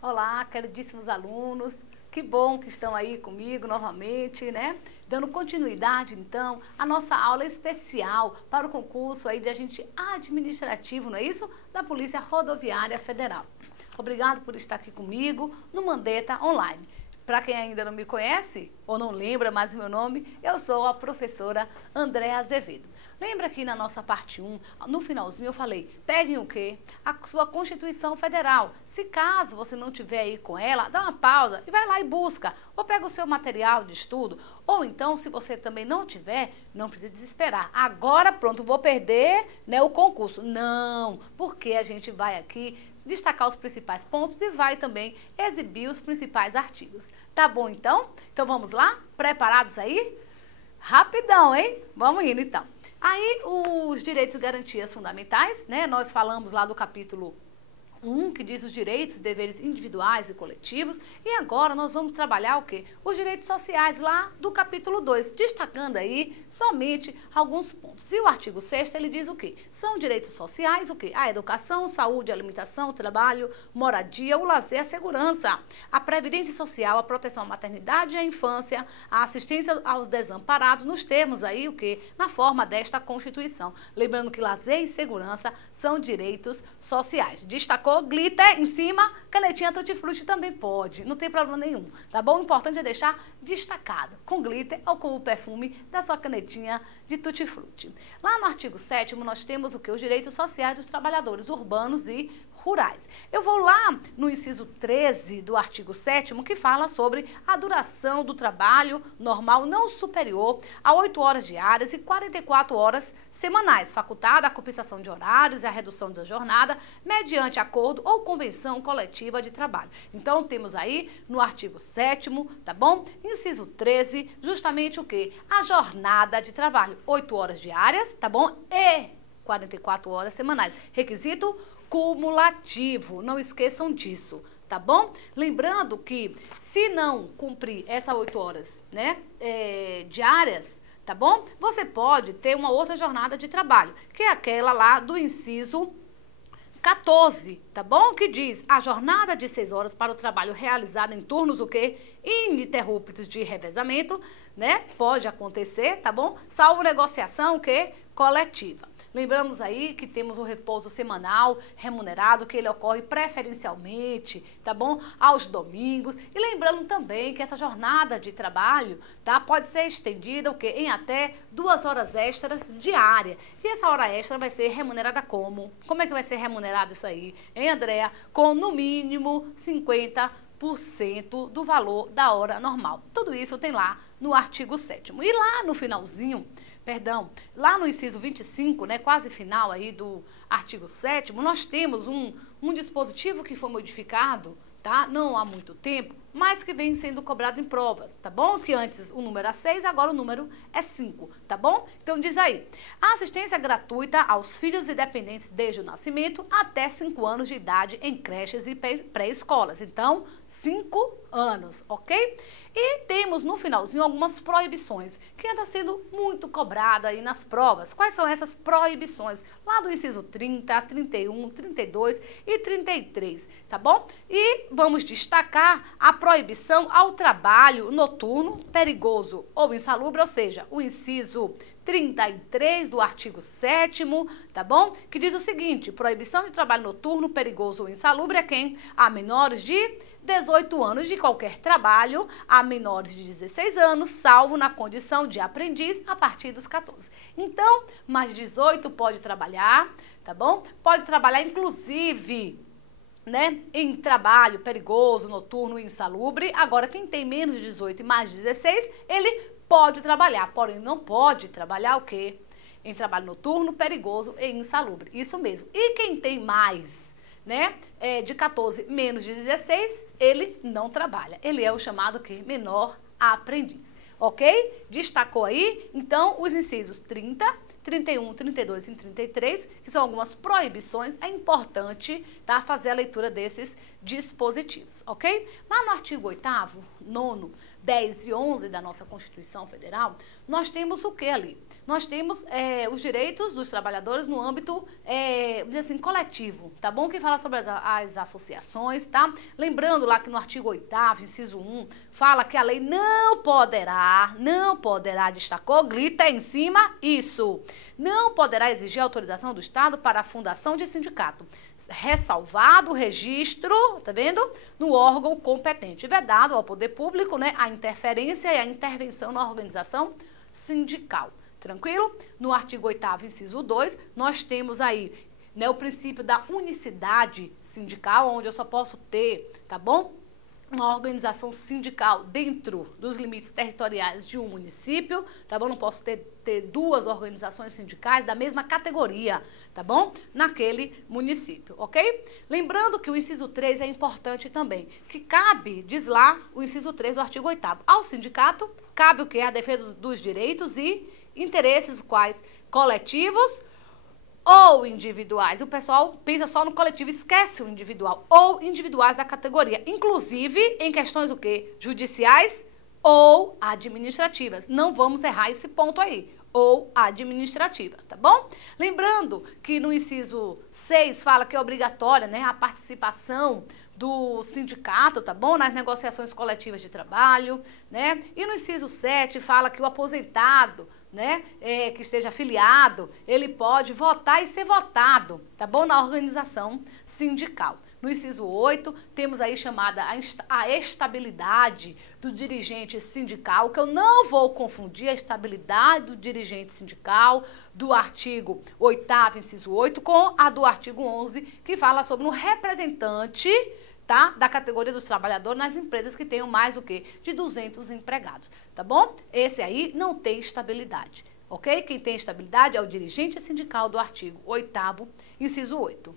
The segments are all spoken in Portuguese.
Olá, queridíssimos alunos, que bom que estão aí comigo novamente, né? Dando continuidade, então, à nossa aula especial para o concurso aí de agente administrativo, não é isso? Da Polícia Rodoviária Federal. Obrigado por estar aqui comigo no Mandetta Online. Para quem ainda não me conhece ou não lembra mais o meu nome, eu sou a professora Andréa Azevedo. Lembra que na nossa parte 1, no finalzinho eu falei, peguem o quê? A sua Constituição Federal. Se caso você não tiver aí com ela, dá uma pausa e vai lá e busca. Ou pega o seu material de estudo, ou então, se você também não tiver, não precisa desesperar. Agora pronto, vou perder, né, o concurso. Não, porque a gente vai aqui destacar os principais pontos e vai também exibir os principais artigos. Tá bom, então? Então vamos lá? Preparados aí? Rapidão, hein? Vamos indo, então. Aí, os direitos e garantias fundamentais, né? Nós falamos lá do capítulo 1, que diz os direitos e deveres individuais e coletivos, e agora nós vamos trabalhar o quê? Os direitos sociais lá do capítulo 2, destacando aí somente alguns pontos. E o artigo 6º, ele diz o quê? São direitos sociais o quê? A educação, saúde, alimentação, trabalho, moradia, o lazer, a segurança, a previdência social, a proteção à maternidade e à infância, a assistência aos desamparados, nos termos aí o quê? Na forma desta Constituição. Lembrando que lazer e segurança são direitos sociais. Destacou glitter em cima, canetinha tutti-frutti também pode, não tem problema nenhum, tá bom? O importante é deixar destacado, com glitter ou com o perfume da sua canetinha de tutti-frutti. Lá no artigo 7º nós temos o que? Os direitos sociais dos trabalhadores urbanos e rurais. Eu vou lá no inciso 13 do artigo 7º, que fala sobre a duração do trabalho normal não superior a 8 horas diárias e 44 horas semanais, facultada a compensação de horários e a redução da jornada mediante acordo ou convenção coletiva de trabalho. Então, temos aí no artigo 7º, tá bom? Inciso 13, justamente o quê? A jornada de trabalho, 8 horas diárias, tá bom? E 44 horas semanais. Requisito cumulativo, não esqueçam disso, tá bom? Lembrando que se não cumprir essas 8 horas, né, diárias, tá bom? Você pode ter uma outra jornada de trabalho, que é aquela lá do inciso 14, tá bom? Que diz a jornada de 6 horas para o trabalho realizado em turnos, o quê? Ininterruptos de revezamento, né? Pode acontecer, tá bom? Salvo negociação, o quê? Coletiva. Lembramos aí que temos o repouso semanal remunerado, que ele ocorre preferencialmente, tá bom? Aos domingos. E lembrando também que essa jornada de trabalho, tá? Pode ser estendida, o quê? Em até 2 horas extras diárias. E essa hora extra vai ser remunerada como? Como é que vai ser remunerado isso aí, hein, Andréa? Com no mínimo 50% do valor da hora normal. Tudo isso tem lá no artigo 7º. E lá no finalzinho, lá no inciso 25, né, quase final aí do artigo 7º, nós temos um dispositivo que foi modificado, tá? Não há muito tempo, mas que vem sendo cobrado em provas, tá bom? Que antes o número era 6, agora o número é 5, tá bom? Então diz aí, a assistência gratuita aos filhos e dependentes desde o nascimento até 5 anos de idade em creches e pré-escolas. Então, 5 anos, ok? E temos no finalzinho algumas proibições que anda sendo muito cobrada aí nas provas. Quais são essas proibições? Lá do inciso 30, 31, 32 e 33, tá bom? E vamos destacar a proibição ao trabalho noturno, perigoso ou insalubre, ou seja, o inciso 33 do artigo 7º, tá bom? Que diz o seguinte, proibição de trabalho noturno, perigoso ou insalubre a quem? A menores de 18 anos de qualquer trabalho, a menores de 16 anos, salvo na condição de aprendiz a partir dos 14. Então, mais de 18 pode trabalhar, tá bom? Pode trabalhar, inclusive, né, em trabalho perigoso, noturno, insalubre. Agora, quem tem menos de 18 e mais de 16, ele pode trabalhar, porém não pode trabalhar o quê? Em trabalho noturno, perigoso e insalubre. Isso mesmo. E quem tem mais, né, de 14 menos de 16, ele não trabalha. Ele é o chamado quê? Menor aprendiz. Ok? Destacou aí, então, os incisos 30, 31, 32 e 33, que são algumas proibições, é importante, tá, fazer a leitura desses dispositivos, ok? Lá no artigo 8º, 9º, 10 e 11 da nossa Constituição Federal, nós temos o que ali? Nós temos os direitos dos trabalhadores no âmbito, assim, coletivo, tá bom? Que fala sobre as associações, tá? Lembrando lá que no artigo 8º, inciso 1, fala que a lei não poderá, destacou, grita em cima, isso, não poderá exigir autorização do Estado para a fundação de sindicato, ressalvado o registro, tá vendo? No órgão competente, vedado ao poder público, né, a interferência e a intervenção na organização sindical. Tranquilo? No artigo 8º, inciso 2, nós temos aí, né, o princípio da unicidade sindical, onde eu só posso ter, tá bom? Uma organização sindical dentro dos limites territoriais de um município, tá bom? Não posso ter duas organizações sindicais da mesma categoria, tá bom? Naquele município, ok? Lembrando que o inciso 3 é importante também, que cabe, diz lá o inciso 3 do artigo 8º, ao sindicato cabe o quê? A defesa dos direitos e interesses quais coletivos ou individuais. O pessoal pensa só no coletivo, esquece o individual, ou individuais da categoria, inclusive em questões o quê? Judiciais ou administrativas. Não vamos errar esse ponto aí, ou administrativa, tá bom? Lembrando que no inciso 6 fala que é obrigatória, né, a participação do sindicato, tá bom? Nas negociações coletivas de trabalho, né? E no inciso 7 fala que o aposentado, né, que esteja afiliado, ele pode votar e ser votado, tá bom? Na organização sindical. No inciso 8, temos aí chamada a estabilidade do dirigente sindical, que eu não vou confundir a estabilidade do dirigente sindical do artigo 8º, inciso 8, com a do artigo 11, que fala sobre um representante, tá, da categoria dos trabalhadores nas empresas que tenham mais o quê? De 200 empregados, tá bom? Esse aí não tem estabilidade, ok? Quem tem estabilidade é o dirigente sindical do artigo 8º, inciso 8.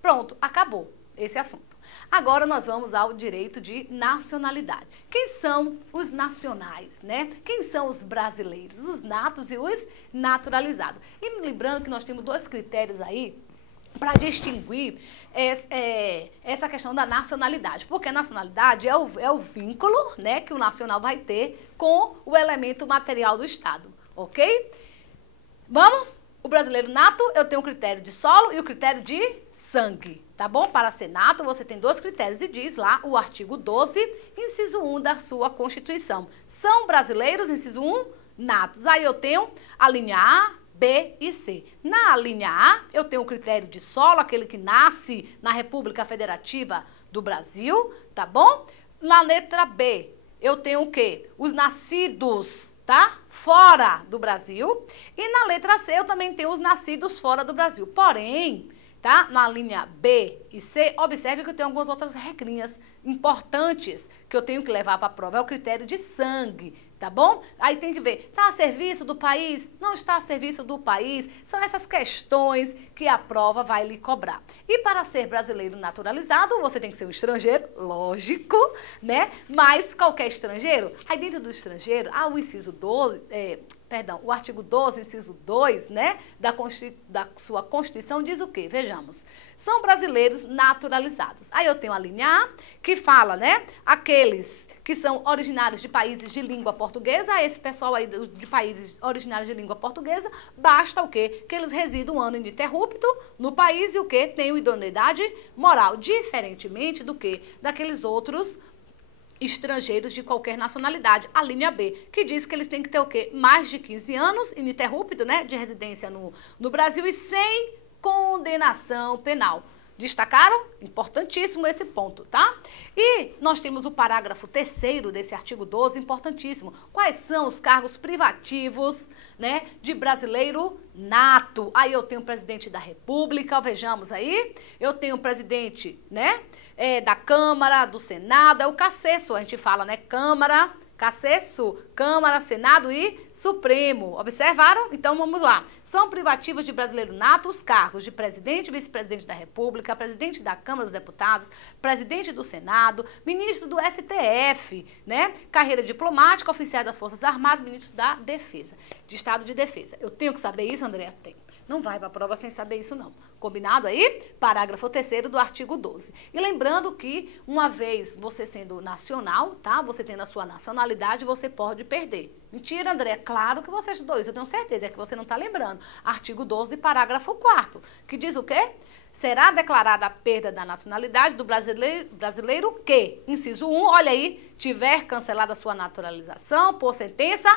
Pronto, acabou esse assunto. Agora nós vamos ao direito de nacionalidade. Quem são os nacionais, né? Quem são os brasileiros? Os natos e os naturalizados. E lembrando que nós temos dois critérios aí para distinguir essa questão da nacionalidade, porque a nacionalidade é o vínculo, né, que o nacional vai ter com o elemento material do Estado, ok? Vamos? O brasileiro nato, eu tenho o critério de solo e o critério de sangue, tá bom? Para ser nato, você tem dois critérios e diz lá o artigo 12, inciso 1 da sua Constituição. São brasileiros, inciso 1, natos. Aí eu tenho a linha A, B e C. Na linha A, eu tenho o critério de solo, aquele que nasce na República Federativa do Brasil, tá bom? Na letra B, eu tenho o quê? Os nascidos, tá? Fora do Brasil. E na letra C, eu também tenho os nascidos fora do Brasil. Porém, tá? Na linha B e C, observe que eu tenho algumas outras regrinhas importantes que eu tenho que levar para a prova. É o critério de sangue, tá bom? Aí tem que ver, está a serviço do país? Não está a serviço do país? São essas questões que a prova vai lhe cobrar. E para ser brasileiro naturalizado, você tem que ser um estrangeiro, lógico, né? Mas qualquer estrangeiro, aí dentro do estrangeiro, o inciso 12, o artigo 12, inciso 2, né, da sua Constituição diz o quê? Vejamos. São brasileiros naturalizados. Aí eu tenho a linha A, que fala, né, aqueles que são originários de países de língua portuguesa, esse pessoal aí de países originários de língua portuguesa, basta o quê? Que eles residam um ano ininterrupto no país e o quê? Tenham idoneidade moral, diferentemente do que daqueles outros estrangeiros de qualquer nacionalidade, a linha B, que diz que eles têm que ter o quê? Mais de 15 anos, ininterrupto, né, de residência no Brasil e sem condenação penal. Destacaram? Importantíssimo esse ponto, tá? E nós temos o parágrafo 3º desse artigo 12, importantíssimo. Quais são os cargos privativos, né, de brasileiro nato? Aí eu tenho o presidente da República, vejamos aí, eu tenho o presidente, né, da Câmara, do Senado, é o CACESO, a gente fala, né, Câmara, CACESU, Câmara, Senado e Supremo. Observaram? Então vamos lá. São privativas de brasileiro nato os cargos de presidente e vice-presidente da República, presidente da Câmara dos Deputados, presidente do Senado, ministro do STF, né? Carreira diplomática, oficiais das Forças Armadas, ministro da Defesa, de Estado de Defesa. Eu tenho que saber isso, Andréa? Tenho. Não vai para a prova sem saber isso, não. Combinado aí? Parágrafo 3º do artigo 12. E lembrando que, uma vez você sendo nacional, tá? Você tendo a sua nacionalidade, você pode perder. Mentira, André. Claro que você estudou isso, eu tenho certeza. É que você não está lembrando. Artigo 12, parágrafo 4º, que diz o quê? Será declarada a perda da nacionalidade do brasileiro que, inciso 1, olha aí, tiver cancelada a sua naturalização por sentença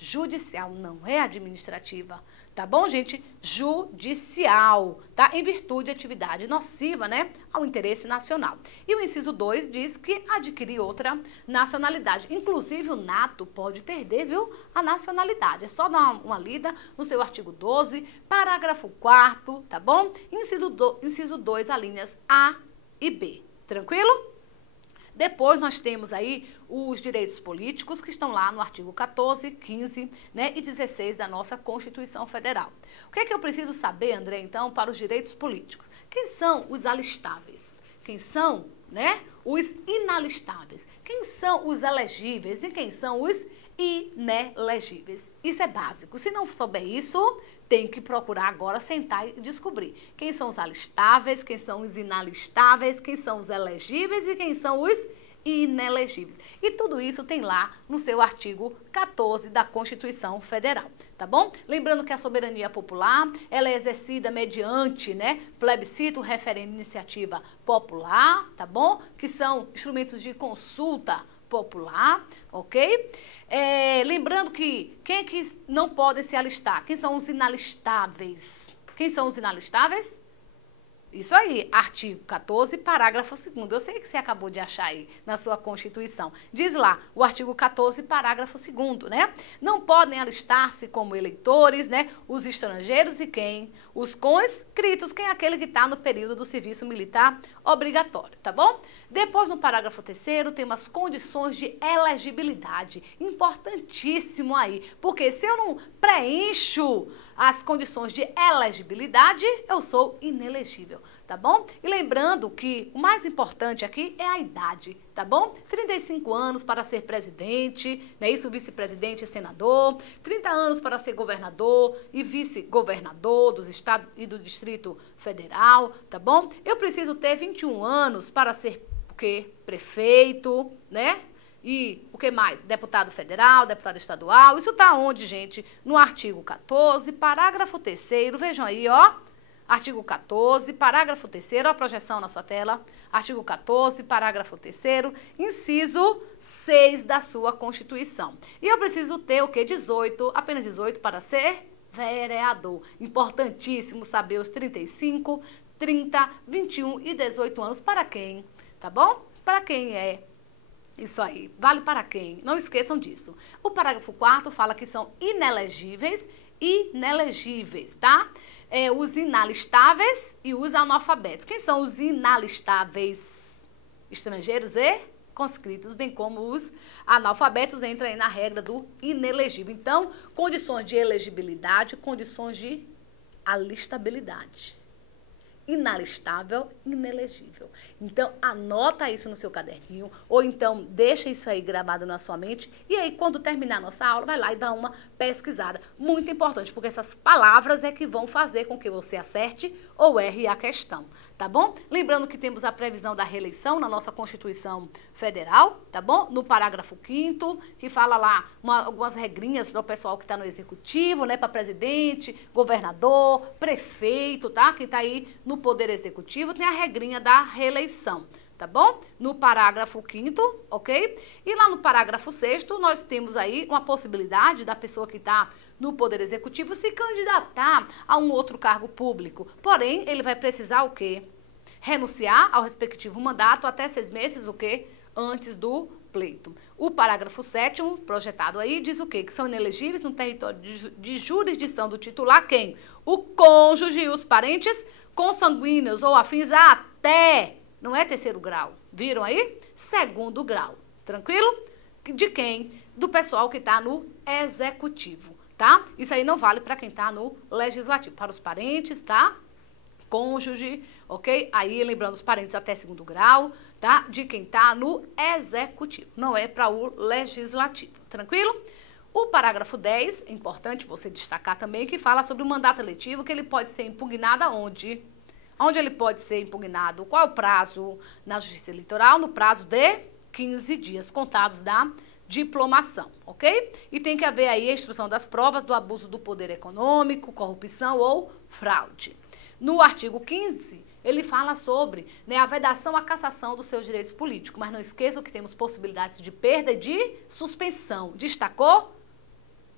judicial, não é administrativa. Tá bom, gente? Judicial, tá? Em virtude de atividade nociva, né, ao interesse nacional. E o inciso 2 diz que adquirir outra nacionalidade. Inclusive, o nato pode perder, viu, a nacionalidade. É só dar uma lida no seu artigo 12, parágrafo 4º, tá bom? Inciso 2, alíneas A e B. Tranquilo? Depois nós temos aí os direitos políticos que estão lá no artigo 14, 15, né, e 16 da nossa Constituição Federal. O que é que eu preciso saber, André, então, para os direitos políticos? Quem são os alistáveis? Quem são, né, os inalistáveis? Quem são os elegíveis e quem são os inelegíveis? Isso é básico. Se não souber isso, tem que procurar agora sentar e descobrir quem são os alistáveis, quem são os inalistáveis, quem são os elegíveis e quem são os inelegíveis. E tudo isso tem lá no seu artigo 14 da Constituição Federal, tá bom? Lembrando que a soberania popular, ela é exercida mediante, né, plebiscito, referendo, iniciativa popular, tá bom? Que são instrumentos de consulta popular, ok? Lembrando que quem é que não pode se alistar? Quem são os inalistáveis? Quem são os inalistáveis? Isso aí, artigo 14, parágrafo 2º. Eu sei que você acabou de achar aí na sua Constituição. Diz lá, o artigo 14, parágrafo 2º, né? Não podem alistar-se como eleitores, né, os estrangeiros e quem? Os conscritos, quem é aquele que está no período do serviço militar obrigatório, tá bom? Depois, no parágrafo 3º, tem umas condições de elegibilidade. Importantíssimo aí, porque se eu não preencho as condições de elegibilidade, eu sou inelegível, tá bom? E lembrando que o mais importante aqui é a idade, tá bom? 35 anos para ser presidente, né? Isso, vice-presidente e senador, 30 anos para ser governador e vice-governador dos estados e do Distrito Federal, tá bom? Eu preciso ter 21 anos para ser, o quê? Prefeito, né? E o que mais? Deputado federal, deputado estadual. Isso tá onde, gente? No artigo 14, parágrafo 3º. Vejam aí, ó. Artigo 14, parágrafo 3º. Ó, a projeção na sua tela. Artigo 14, parágrafo 3º. Inciso 6 da sua Constituição. E eu preciso ter o quê? 18, apenas 18 para ser vereador. Importantíssimo saber os 35, 30, 21 e 18 anos. Para quem? Tá bom? Para quem é? Isso aí, vale para quem? Não esqueçam disso. O parágrafo 4º fala que são inelegíveis e inelegíveis, tá? Os inalistáveis e os analfabetos. Quem são os inalistáveis? Estrangeiros e conscritos, bem como os analfabetos, entram aí na regra do inelegível. Então, condições de elegibilidade, condições de alistabilidade. Inalistável, inelegível. Então, anota isso no seu caderninho, ou então deixa isso aí gravado na sua mente, e aí quando terminar a nossa aula, vai lá e dá uma pesquisada. Muito importante, porque essas palavras é que vão fazer com que você acerte ou erre a questão, tá bom? Lembrando que temos a previsão da reeleição na nossa Constituição Federal, tá bom? No parágrafo 5º, que fala lá algumas regrinhas para o pessoal que está no executivo, né? Para presidente, governador, prefeito, tá? Quem está aí no Poder Executivo tem a regrinha da reeleição, tá bom? No parágrafo 5º, ok? E lá no parágrafo 6º, nós temos aí uma possibilidade da pessoa que está no Poder Executivo se candidatar a um outro cargo público. Porém, ele vai precisar o quê? Renunciar ao respectivo mandato até 6 meses, o quê? Antes do pleito. O parágrafo 7º, projetado aí, diz o quê? Que são inelegíveis no território de jurisdição do titular quem? O cônjuge e os parentes consanguíneos ou afins até, não é terceiro grau, viram aí? Segundo grau, tranquilo? De quem? Do pessoal que está no executivo, tá? Isso aí não vale para quem está no legislativo, para os parentes, tá? Cônjuge, ok? Aí, lembrando, os parentes até segundo grau, tá? De quem está no executivo, não é para o legislativo, tranquilo? O parágrafo 10, é importante você destacar também, que fala sobre o mandato eletivo, que ele pode ser impugnado aonde? Onde ele pode ser impugnado? Qual é o prazo na Justiça Eleitoral? No prazo de 15 dias, contados da diplomação, ok? E tem que haver aí a instrução das provas do abuso do poder econômico, corrupção ou fraude. No artigo 15, ele fala sobre, né, a vedação, a cassação dos seus direitos políticos, mas não esqueçam que temos possibilidades de perda e de suspensão. Destacou?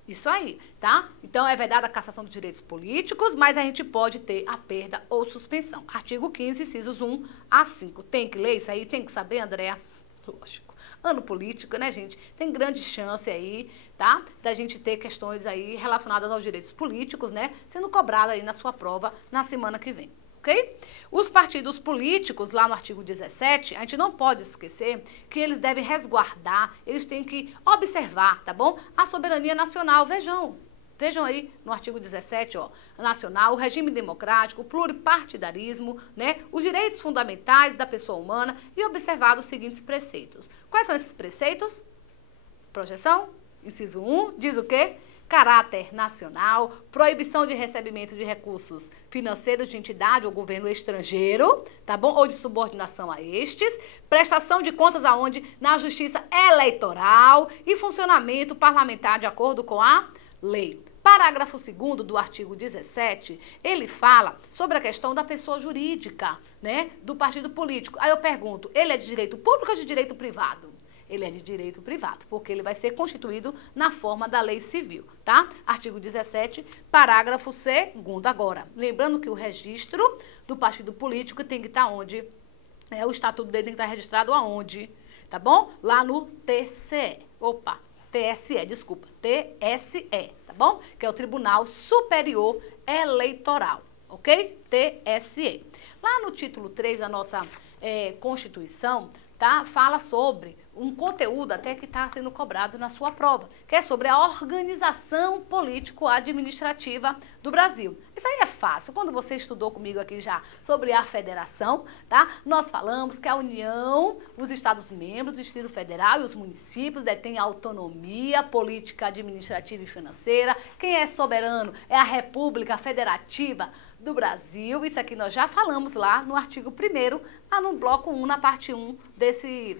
Isso aí, tá? Então, é vedada a cassação dos direitos políticos, mas a gente pode ter a perda ou suspensão. Artigo 15, incisos 1 a 5. Tem que ler isso aí? Tem que saber, Andréa? Lógico. Ano político, né, gente? Tem grande chance aí, tá? Da gente ter questões aí relacionadas aos direitos políticos, né? Sendo cobrada aí na sua prova na semana que vem. Ok? Os partidos políticos, lá no artigo 17, a gente não pode esquecer que eles devem resguardar, eles têm que observar, tá bom? A soberania nacional. Vejam aí no artigo 17, ó, nacional, o regime democrático, o pluripartidarismo, né? Os direitos fundamentais da pessoa humana e observar os seguintes preceitos. Quais são esses preceitos? Projeção, inciso 1, diz o quê? Caráter nacional, proibição de recebimento de recursos financeiros de entidade ou governo estrangeiro, tá bom? Ou de subordinação a estes, prestação de contas aonde? Na justiça eleitoral e funcionamento parlamentar de acordo com a lei. Parágrafo 2º do artigo 17, ele fala sobre a questão da pessoa jurídica, né, do partido político. Aí eu pergunto, ele é de direito público ou de direito privado? Ele é de direito privado, porque ele vai ser constituído na forma da lei civil, tá? Artigo 17, parágrafo 2º agora. Lembrando que o registro do partido político tem que estar onde? O estatuto dele tem que estar registrado aonde? Tá bom? Lá no TSE, tá bom? Que é o Tribunal Superior Eleitoral, ok? TSE. Lá no título 3 da nossa Constituição, tá? Fala sobre um conteúdo até que está sendo cobrado na sua prova, que é sobre a organização político-administrativa do Brasil. Isso aí é fácil. Quando você estudou comigo aqui já sobre a federação, tá? Nós falamos que a União, os Estados-membros, o Distrito Federal e os municípios detêm autonomia política, administrativa e financeira. Quem é soberano é a República Federativa do Brasil. Isso aqui nós já falamos lá no artigo 1º, lá no bloco 1, na parte 1 desse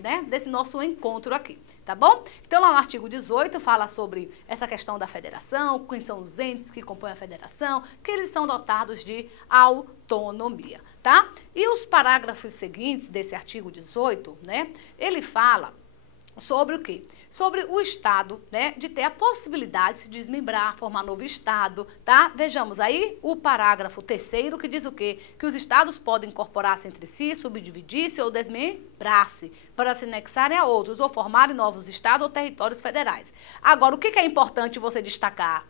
nosso encontro aqui, tá bom? Então, lá no artigo 18, fala sobre essa questão da federação, quem são os entes que compõem a federação, que eles são dotados de autonomia, tá? E os parágrafos seguintes desse artigo 18, né, ele fala sobre o quê? Sobre o Estado, né, de ter a possibilidade de se desmembrar, formar novo Estado, tá? Vejamos aí o parágrafo 3º, que diz o quê? Que os Estados podem incorporar-se entre si, subdividir-se ou desmembrar-se, para se anexarem a outros, ou formarem novos Estados ou territórios federais. Agora, o que é importante você destacar?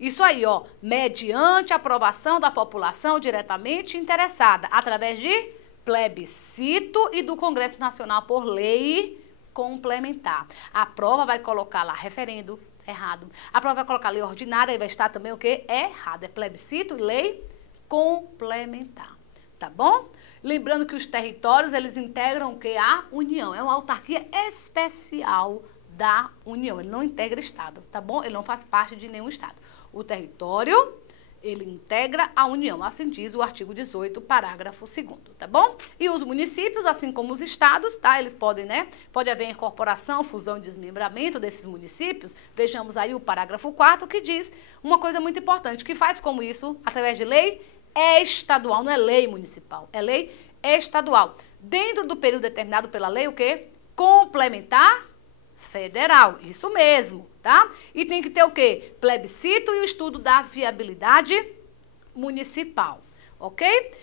Isso aí, ó, mediante a aprovação da população diretamente interessada, através de plebiscito e do Congresso Nacional por lei complementar. A prova vai colocar lá referendo, errado. A prova vai colocar lei ordinária e vai estar também o quê? Errado. É plebiscito e lei complementar. Tá bom? Lembrando que os territórios, eles integram o quê? A União. É uma autarquia especial da União. Ele não integra Estado, tá bom? Ele não faz parte de nenhum Estado. O território, ele integra a União, assim diz o artigo 18, parágrafo 2º, tá bom? E os municípios, assim como os estados, tá? Eles podem, né? Pode haver incorporação, fusão e desmembramento desses municípios. Vejamos aí o parágrafo 4º, que diz uma coisa muito importante, que faz como isso, através de lei estadual, não é lei municipal, é lei estadual. Dentro do período determinado pela lei, o quê? Complementar federal, isso mesmo, tá? E tem que ter o quê? Plebiscito e o estudo da viabilidade municipal, ok?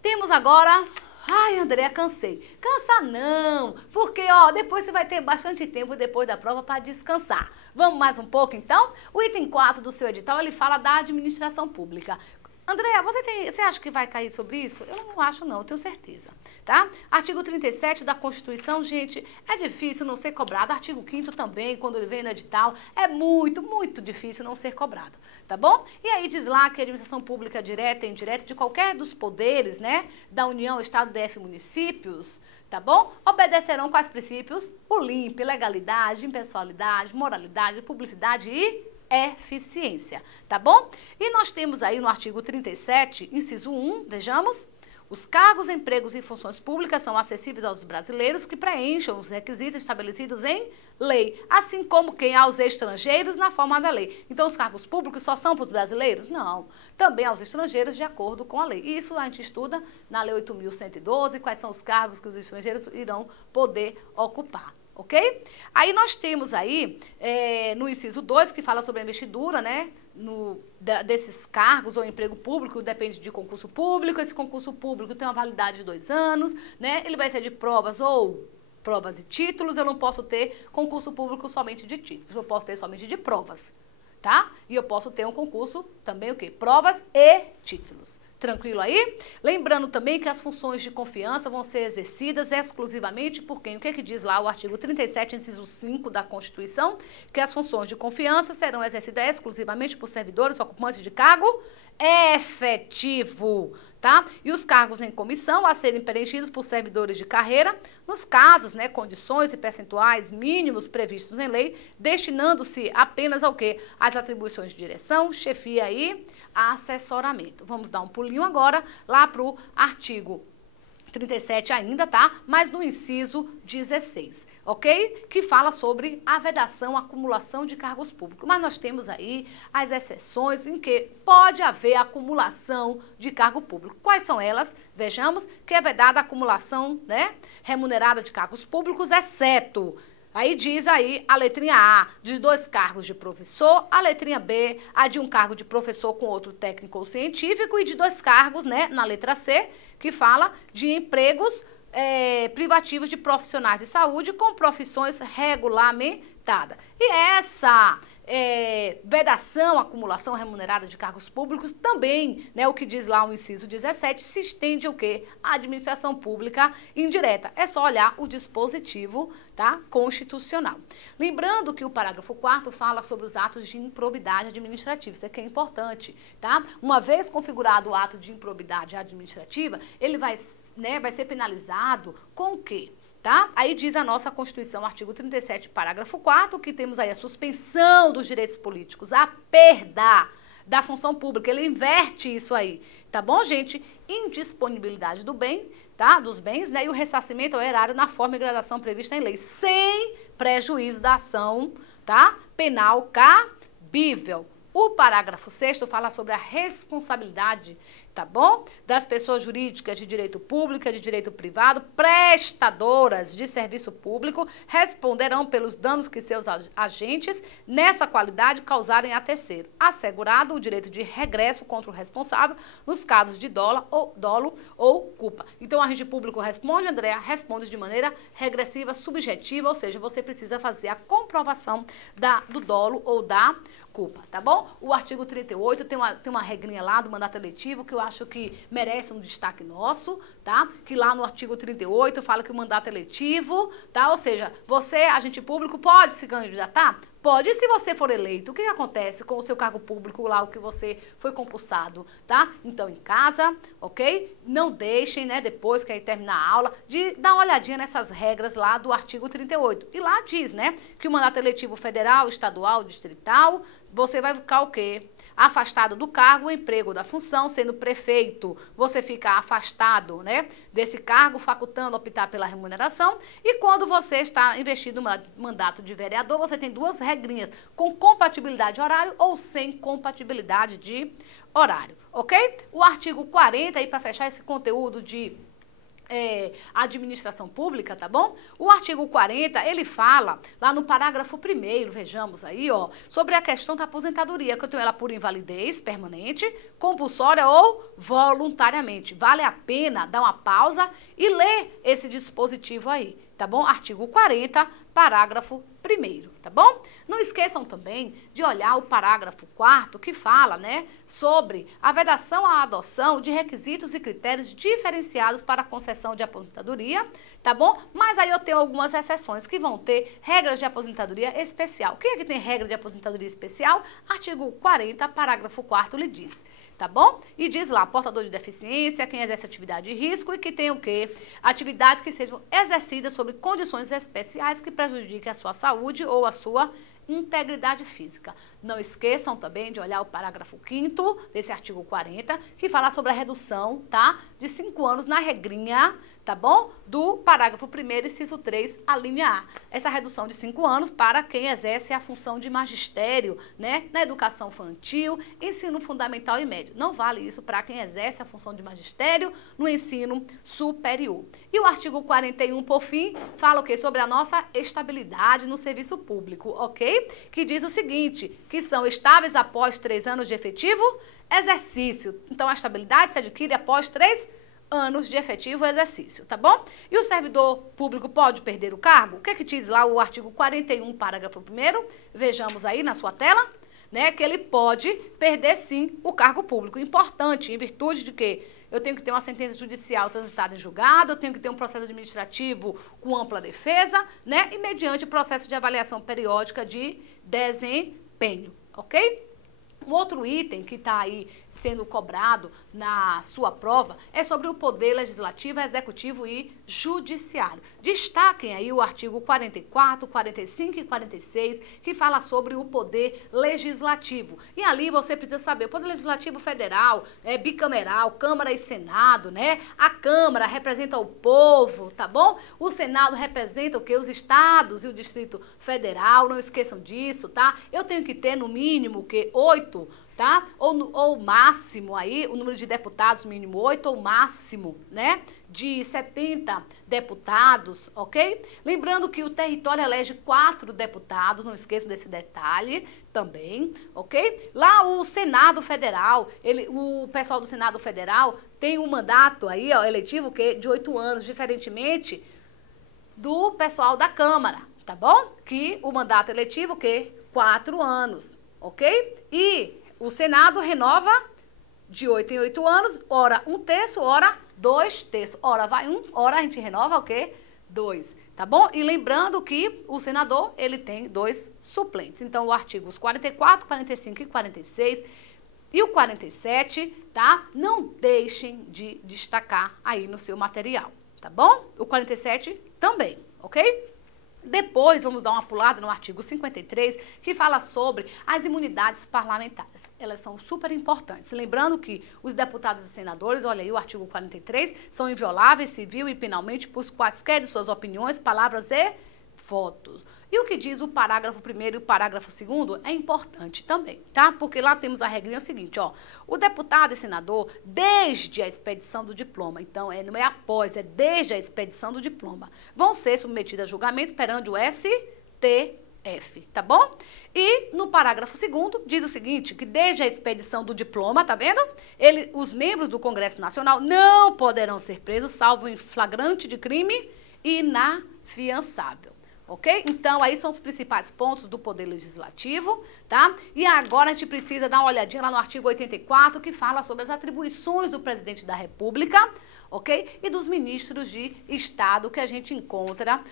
Temos agora... Ai, Andréa, cansei. Cansa não, porque, ó, depois você vai ter bastante tempo depois da prova para descansar. Vamos mais um pouco, então? O item 4 do seu edital, ele fala da administração pública. Andréa, você acha que vai cair sobre isso? Eu não acho não, eu tenho certeza, tá? Artigo 37 da Constituição, gente, é difícil não ser cobrado. Artigo 5º também, quando ele vem no edital, é muito, muito difícil não ser cobrado, tá bom? E aí diz lá que a administração pública direta e indireta de qualquer dos poderes, né, da União, Estado, DF, municípios, tá bom? Obedecerão quais princípios? O LIMP, legalidade, impessoalidade, moralidade, publicidade e eficiência, tá bom? E nós temos aí no artigo 37, inciso 1, vejamos, os cargos, empregos e funções públicas são acessíveis aos brasileiros que preencham os requisitos estabelecidos em lei, assim como quem aos estrangeiros na forma da lei. Então, os cargos públicos só são para os brasileiros? Não. Também aos estrangeiros de acordo com a lei. Isso a gente estuda na Lei 8.112, quais são os cargos que os estrangeiros irão poder ocupar. Ok? Aí nós temos aí, no inciso 2, que fala sobre a investidura, né? Desses cargos ou emprego público, depende de concurso público. Esse concurso público tem uma validade de 2 anos, né? Ele vai ser de provas ou provas e títulos. Eu não posso ter concurso público somente de títulos, eu posso ter somente de provas, tá? E eu posso ter um concurso também, o quê? Provas e títulos. Tranquilo aí? Lembrando também que as funções de confiança vão ser exercidas exclusivamente por quem? O que diz lá o artigo 37, inciso 5 da Constituição? Que as funções de confiança serão exercidas exclusivamente por servidores ocupantes de cargo efetivo, tá? E os cargos em comissão a serem preenchidos por servidores de carreira, nos casos, né, condições e percentuais mínimos previstos em lei, destinando-se apenas ao quê? As atribuições de direção, chefia e assessoramento. Vamos dar um pulinho agora lá para o artigo 37 ainda, tá? Mas no inciso 16, ok? Que fala sobre a vedação, acumulação de cargos públicos. Mas nós temos aí as exceções em que pode haver acumulação de cargo público. Quais são elas? Vejamos que é vedada a acumulação, né, remunerada de cargos públicos, exceto... Aí diz aí a letrinha A, de 2 cargos de professor, a letrinha B, a de um cargo de professor com outro técnico ou científico e de 2 cargos, né, na letra C, que fala de empregos privativos de profissionais de saúde com profissões regulamentadas. E essa vedação, acumulação remunerada de cargos públicos também, né, o que diz lá o inciso 17, se estende o quê? A administração pública indireta. É só olhar o dispositivo, tá, constitucional. Lembrando que o parágrafo 4º fala sobre os atos de improbidade administrativa. Isso aqui é importante, tá? Uma vez configurado o ato de improbidade administrativa, ele vai ser penalizado com o quê? Tá? Aí diz a nossa Constituição, artigo 37, parágrafo 4º, que temos aí a suspensão dos direitos políticos, a perda da função pública. Ele inverte isso aí, tá bom, gente? Indisponibilidade do bem, tá? Dos bens, né? E o ressarcimento ao erário na forma e gradação prevista em lei, sem prejuízo da ação, tá? Penal cabível. O parágrafo 6º fala sobre a responsabilidade, tá bom? Das pessoas jurídicas de direito público e de direito privado, prestadoras de serviço público, responderão pelos danos que seus agentes, nessa qualidade, causarem a terceiro, assegurado o direito de regresso contra o responsável nos casos de dolo ou culpa. Então, o agente público responde, Andréa, responde de maneira regressiva, subjetiva, ou seja, você precisa fazer a comprovação do dolo ou da culpa, tá bom? O artigo 38 tem uma regrinha lá do mandato eletivo que eu acho que merece um destaque nosso, tá? Que lá no artigo 38 fala que o mandato eletivo, tá? Ou seja, você, agente público, pode se candidatar? Pode, se você for eleito. O que acontece com o seu cargo público lá, o que você foi concursado, tá? Então, em casa, ok? Não deixem, né, depois que aí terminar a aula, de dar uma olhadinha nessas regras lá do artigo 38. E lá diz, né, que o mandato eletivo federal, estadual, distrital, você vai ficar o quê? Afastado do cargo, emprego da função, sendo prefeito, você fica afastado, né, desse cargo, facultando optar pela remuneração. E quando você está investido no mandato de vereador, você tem 2 regrinhas, com compatibilidade de horário ou sem compatibilidade de horário, ok? O artigo 40, aí para fechar esse conteúdo de administração pública, tá bom? O artigo 40, ele fala, lá no parágrafo 1º, vejamos aí, ó, sobre a questão da aposentadoria, que eu tenho ela por invalidez permanente, compulsória ou voluntariamente. Vale a pena dar uma pausa e ler esse dispositivo aí, tá bom? Artigo 40, parágrafo 1º, tá bom? Não esqueçam também de olhar o parágrafo 4º, que fala, né, sobre a vedação à adoção de requisitos e critérios diferenciados para a concessão de aposentadoria, tá bom? Mas aí eu tenho algumas exceções que vão ter regras de aposentadoria especial. Quem é que tem regra de aposentadoria especial? Artigo 40, parágrafo 4º lhe diz. Tá bom? E diz lá, portador de deficiência, quem exerce atividade de risco e que tem o quê? Atividades que sejam exercidas sob condições especiais que prejudiquem a sua saúde ou a sua integridade física. Não esqueçam também de olhar o parágrafo 5º desse artigo 40, que fala sobre a redução, tá? De 5 anos na regrinha, tá bom? Do parágrafo 1º, inciso 3, a linha A. Essa redução de 5 anos para quem exerce a função de magistério, né? Na educação infantil, ensino fundamental e médio. Não vale isso para quem exerce a função de magistério no ensino superior. E o artigo 41, por fim, fala o quê? Sobre a nossa estabilidade no serviço público, ok? Que diz o seguinte, que são estáveis após 3 anos de efetivo exercício. Então, a estabilidade se adquire após 3 anos de efetivo exercício, tá bom? E o servidor público pode perder o cargo? O que é que diz lá o artigo 41, parágrafo 1º? Vejamos aí na sua tela, né? Que ele pode perder, sim, o cargo público. Importante, em virtude de que eu tenho que ter uma sentença judicial transitada em julgado, eu tenho que ter um processo administrativo com ampla defesa, né? E mediante o processo de avaliação periódica de desempenho, ok? Um outro item que está aí sendo cobrado na sua prova é sobre o poder legislativo, executivo e judiciário. Destaquem aí o artigo 44, 45 e 46, que fala sobre o poder legislativo. E ali você precisa saber, o poder legislativo federal, bicameral, Câmara e Senado, né? A Câmara representa o povo, tá bom? O Senado representa o quê? Os estados e o Distrito Federal, não esqueçam disso, tá? Eu tenho que ter no mínimo o quê? 8, tá? Ou máximo aí, o número de deputados, mínimo 8, ou máximo, né? De 70 deputados, ok? Lembrando que o território elege 4 deputados, não esqueçam desse detalhe também, ok? Lá o Senado Federal, o pessoal do Senado Federal tem um mandato aí, ó, eletivo, que de 8 anos, diferentemente do pessoal da Câmara, tá bom? Que o mandato eletivo, que 4 anos, ok? E o Senado renova de 8 em 8 anos, ora 1/3, ora 2/3. Ora vai 1, ora a gente renova o quê? 2, tá bom? E lembrando que o senador, ele tem 2 suplentes. Então, os artigos 44, 45 e 46 e o 47, tá? Não deixem de destacar aí no seu material, tá bom? O 47 também, ok? Depois, vamos dar uma pulada no artigo 53, que fala sobre as imunidades parlamentares. Elas são super importantes. Lembrando que os deputados e senadores, olha aí o artigo 43, são invioláveis civil e penalmente por quaisquer de suas opiniões, palavras e votos. E o que diz o parágrafo 1º e o parágrafo 2º é importante também, tá? Porque lá temos a regrinha seguinte, ó. O deputado e senador, desde a expedição do diploma, então não é após, é desde a expedição do diploma, vão ser submetidos a julgamento perante o STF, tá bom? E no parágrafo 2º diz o seguinte, que desde a expedição do diploma, tá vendo? Os membros do Congresso Nacional não poderão ser presos, salvo em flagrante de crime inafiançável. Ok? Então, aí são os principais pontos do Poder Legislativo, tá? E agora a gente precisa dar uma olhadinha lá no artigo 84, que fala sobre as atribuições do Presidente da República, ok? E dos ministros de Estado que a gente encontra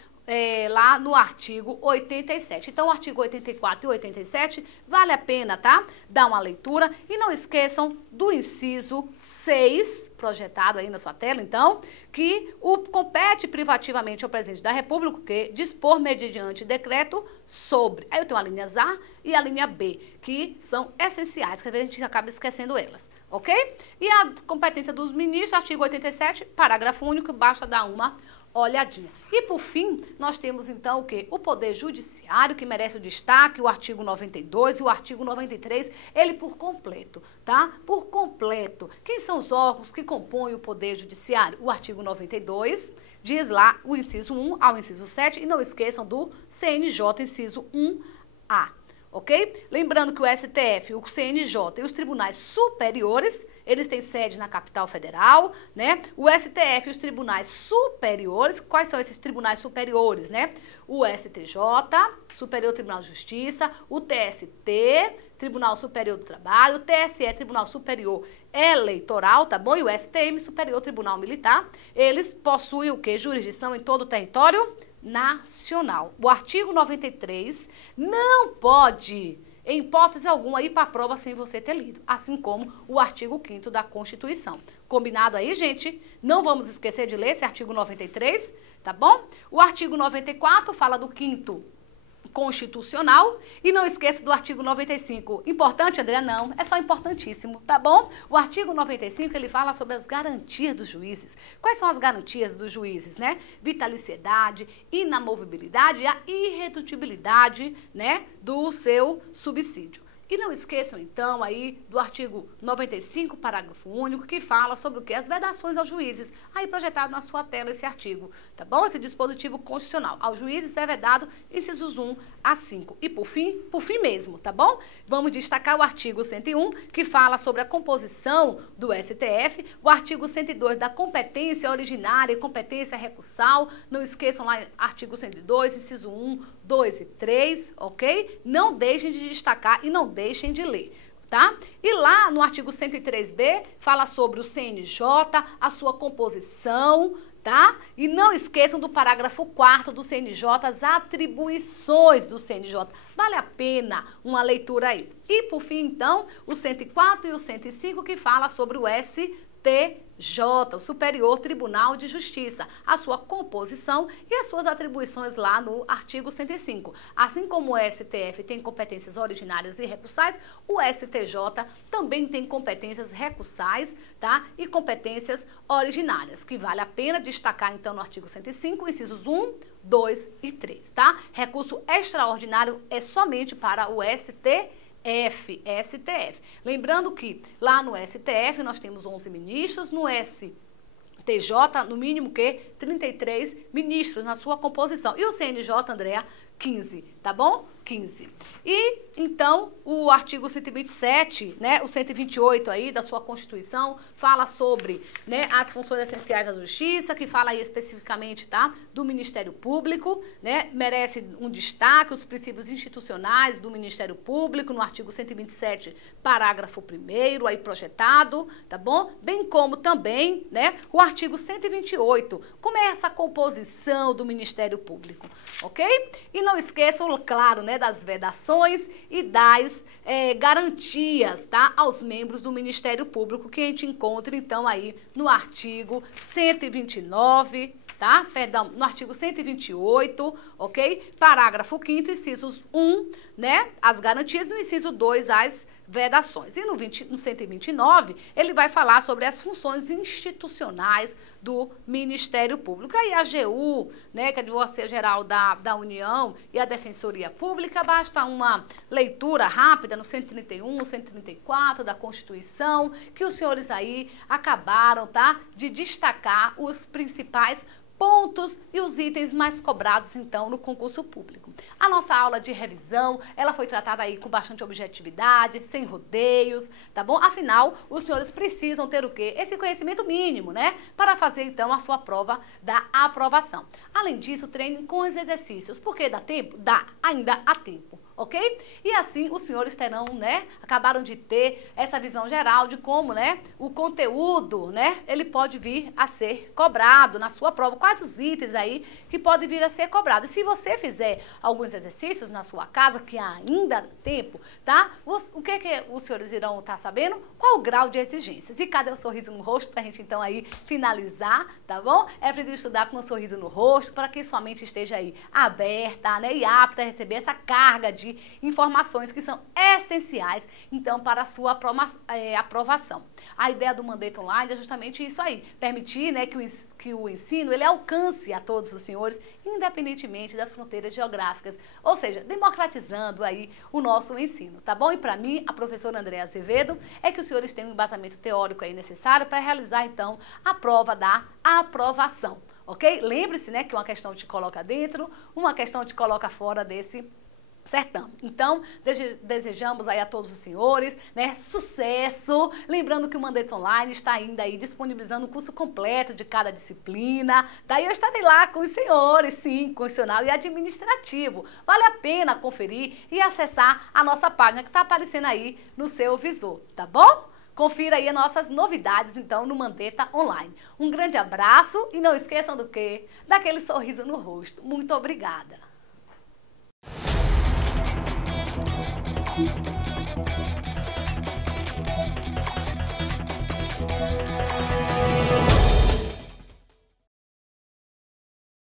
lá no artigo 87. Então, o artigo 84 e 87 vale a pena, tá? Dar uma leitura e não esqueçam do inciso 6, projetado aí na sua tela, então, que compete privativamente ao Presidente da República, que dispor mediante decreto sobre. Aí eu tenho a linha A e a linha B, que são essenciais, que às vezes a gente acaba esquecendo elas, ok? E a competência dos ministros, artigo 87, parágrafo único, basta dar uma olhadinha. E, por fim, nós temos, então, o quê? O Poder Judiciário, que merece o destaque, o artigo 92 e o artigo 93, ele por completo, tá? Por completo. Quem são os órgãos que compõem o Poder Judiciário? O artigo 92 diz lá o inciso 1 ao inciso 7, e não esqueçam do CNJ, inciso 1A. ok? Lembrando que o STF, o CNJ e os tribunais superiores, eles têm sede na capital federal, né? O STF e os tribunais superiores, quais são esses tribunais superiores, né? O STJ, Superior Tribunal de Justiça, o TST, Tribunal Superior do Trabalho, o TSE, Tribunal Superior Eleitoral, tá bom? E o STM, Superior Tribunal Militar, eles possuem o quê? Jurisdição em todo o território nacional. O artigo 93 não pode, em hipótese alguma, ir para a prova sem você ter lido, assim como o artigo 5º da Constituição. Combinado aí, gente? Não vamos esquecer de ler esse artigo 93, tá bom? O artigo 94 fala do 5º constitucional e não esqueça do artigo 95. Importante, André? Não, é só importantíssimo, tá bom? O artigo 95, ele fala sobre as garantias dos juízes. Quais são as garantias dos juízes, né? Vitaliciedade, inamovibilidade e a irredutibilidade, né, do seu subsídio. E não esqueçam, então, aí do artigo 95, parágrafo único, que fala sobre o quê? As vedações aos juízes. Aí projetado na sua tela esse artigo, tá bom? Esse dispositivo constitucional. Aos juízes é vedado incisos 1 a 5. E por fim mesmo, tá bom? Vamos destacar o artigo 101, que fala sobre a composição do STF, o artigo 102 da competência originária e competência recursal. Não esqueçam lá, artigo 102, inciso 1, 2 e 3, ok? Não deixem de destacar e não deixem de ler, tá? E lá no artigo 103b fala sobre o CNJ, a sua composição, tá? E não esqueçam do parágrafo 4º do CNJ, as atribuições do CNJ. Vale a pena uma leitura aí. E por fim, então, o 104 e o 105 que fala sobre o STJ, o Superior Tribunal de Justiça, a sua composição e as suas atribuições lá no artigo 105. Assim como o STF tem competências originárias e recursais, o STJ também tem competências recursais, tá? E competências originárias, que vale a pena destacar então no artigo 105, incisos 1, 2 e 3, tá? Recurso extraordinário é somente para o STF. Lembrando que lá no STF nós temos 11 ministros, no STJ, no mínimo que 33 ministros na sua composição. E o CNJ, Andréa, 15, tá bom? 15. E, então, o artigo 127, né, o 128 aí da sua Constituição, fala sobre, né, as funções essenciais da Justiça, que fala aí especificamente, tá, do Ministério Público, né, merece um destaque, os princípios institucionais do Ministério Público, no artigo 127, parágrafo 1º, aí projetado, tá bom? Bem como também, né, o artigo 128, como é essa composição do Ministério Público, ok? E não esqueçam, claro, né, das vedações e das garantias, tá, aos membros do Ministério Público, que a gente encontra, então, aí no artigo 129, tá? Perdão, no artigo 128, ok? Parágrafo 5º, incisos 1, né, as garantias, e no inciso 2, as vedações. E no 129, ele vai falar sobre as funções institucionais do Ministério Público. Aí a AGU, né, que é a Advocacia Geral da União, e a Defensoria Pública, basta uma leitura rápida no 131, 134 da Constituição, que os senhores aí acabaram, tá, de destacar os principais pontos e os itens mais cobrados, então, no concurso público. A nossa aula de revisão, ela foi tratada aí com bastante objetividade, sem rodeios, tá bom? Afinal, os senhores precisam ter o quê? Esse conhecimento mínimo, né? Para fazer, então, a sua prova da aprovação. Além disso, treinem com os exercícios. Por que dá tempo? Dá, ainda há tempo. Ok? E assim os senhores terão, né, acabaram de ter essa visão geral de como, né, o conteúdo, né, ele pode vir a ser cobrado na sua prova. Quais os itens aí que podem vir a ser cobrados? E se você fizer alguns exercícios na sua casa, que ainda dá tempo, tá? O que os senhores irão estar sabendo? Qual o grau de exigências? E cadê o sorriso no rosto pra gente, então, aí finalizar, tá bom? É preciso estudar com um sorriso no rosto para que sua mente esteja aí aberta, né, e apta a receber essa carga de informações que são essenciais, então, para a sua aprovação. A ideia do Mandetta Online é justamente isso aí, permitir, né, que o ensino ele alcance a todos os senhores, independentemente das fronteiras geográficas, ou seja, democratizando aí o nosso ensino, tá bom? E para mim, a professora Andréa Azevedo, é que os senhores têm um embasamento teórico aí necessário para realizar, então, a prova da aprovação, ok? Lembre-se, né, que uma questão te coloca dentro, uma questão te coloca fora desse Sertão. Então, desejamos aí a todos os senhores, né, sucesso. Lembrando que o Mandetta Online está ainda aí disponibilizando o curso completo de cada disciplina. Daí eu estarei lá com os senhores, sim, constitucional e administrativo. Vale a pena conferir e acessar a nossa página que está aparecendo aí no seu visor, tá bom? Confira aí as nossas novidades, então, no Mandetta Online. Um grande abraço e não esqueçam do quê? Daquele sorriso no rosto. Muito obrigada.